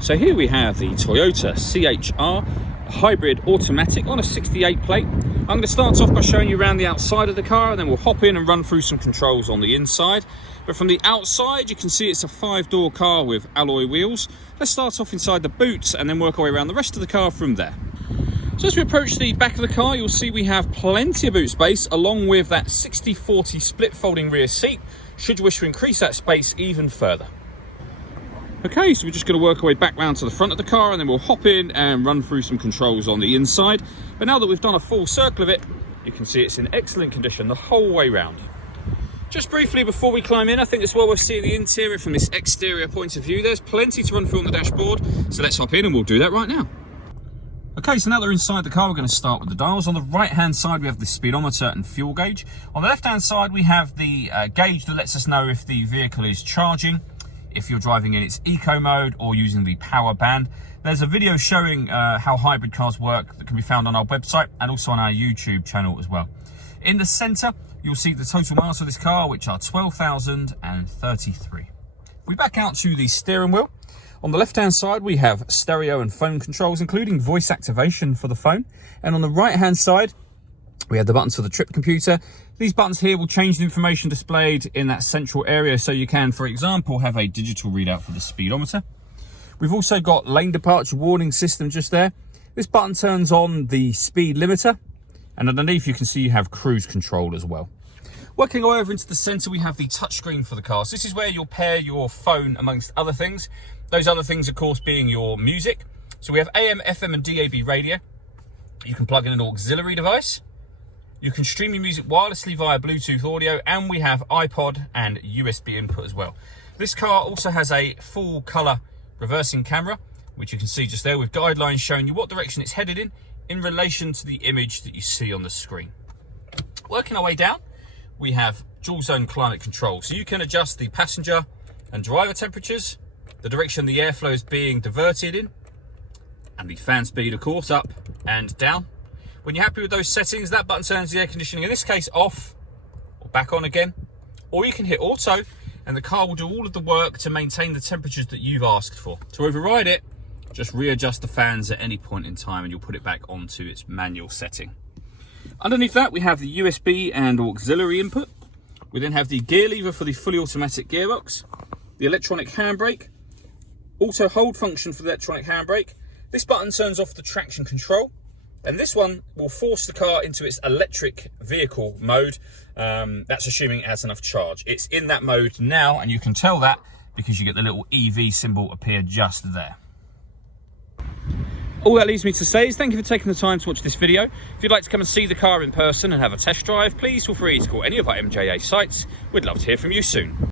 So here we have the Toyota CHR hybrid automatic on a 68 plate. I'm going to start off by showing you around the outside of the car, and then we'll hop in and run through some controls on the inside. But from the outside, you can see it's a 5-door car with alloy wheels. Let's start off inside the boot and then work our way around the rest of the car from there. So as we approach the back of the car, you'll see we have plenty of boot space, along with that 60-40 split folding rear seat, should you wish to increase that space even further. Okay, so we're just going to work our way back round to the front of the car, and then we'll hop in and run through some controls on the inside. But now that we've done a full circle of it, you can see it's in excellent condition the whole way round. Just briefly before we climb in, I think it's well worth seeing the interior from this exterior point of view. There's plenty to run through on the dashboard, so let's hop in and we'll do that right now. Okay, so now that we're inside the car, we're going to start with the dials. On the right-hand side, we have the speedometer and fuel gauge. On the left-hand side, we have the gauge that lets us know if the vehicle is charging, if you're driving in its eco mode or using the power band. There's a video showing how hybrid cars work that can be found on our website and also on our YouTube channel as well. In the center, you'll see the total miles of this car, which are 12,033. We back out to the steering wheel. On the left-hand side, we have stereo and phone controls, including voice activation for the phone. And on the right-hand side, we have the buttons for the trip computer. These buttons here will change the information displayed in that central area, so you can, for example, have a digital readout for the speedometer. We've also got lane departure warning system just there. This button turns on the speed limiter, and underneath you can see you have cruise control as well. Working our way over into the center, we have the touchscreen for the car. So this is where you'll pair your phone amongst other things. Those other things, of course, being your music. So we have AM, FM, and DAB radio. You can plug in an auxiliary device. You can stream your music wirelessly via Bluetooth audio, and we have iPod and USB input as well. This car also has a full color reversing camera, which you can see just there with guidelines showing you what direction it's headed in relation to the image that you see on the screen. Working our way down, we have dual zone climate control. So you can adjust the passenger and driver temperatures, the direction the airflow is being diverted in, and the fan speed, of course, up and down. When you're happy with those settings, that button turns the air conditioning, in this case, off or back on again. Or you can hit auto, and the car will do all of the work to maintain the temperatures that you've asked for. To override it, just readjust the fans at any point in time, and you'll put it back onto its manual setting. Underneath that, we have the USB and auxiliary input. We then have the gear lever for the fully automatic gearbox, the electronic handbrake, auto hold function for the electronic handbrake. This button turns off the traction control, and this one will force the car into its electric vehicle mode. That's assuming it has enough charge. It's in that mode now, and you can tell that because you get the little EV symbol appear just there. All that leaves me to say is thank you for taking the time to watch this video. If you'd like to come and see the car in person and have a test drive, please feel free to call any of our MJA sites. We'd love to hear from you soon.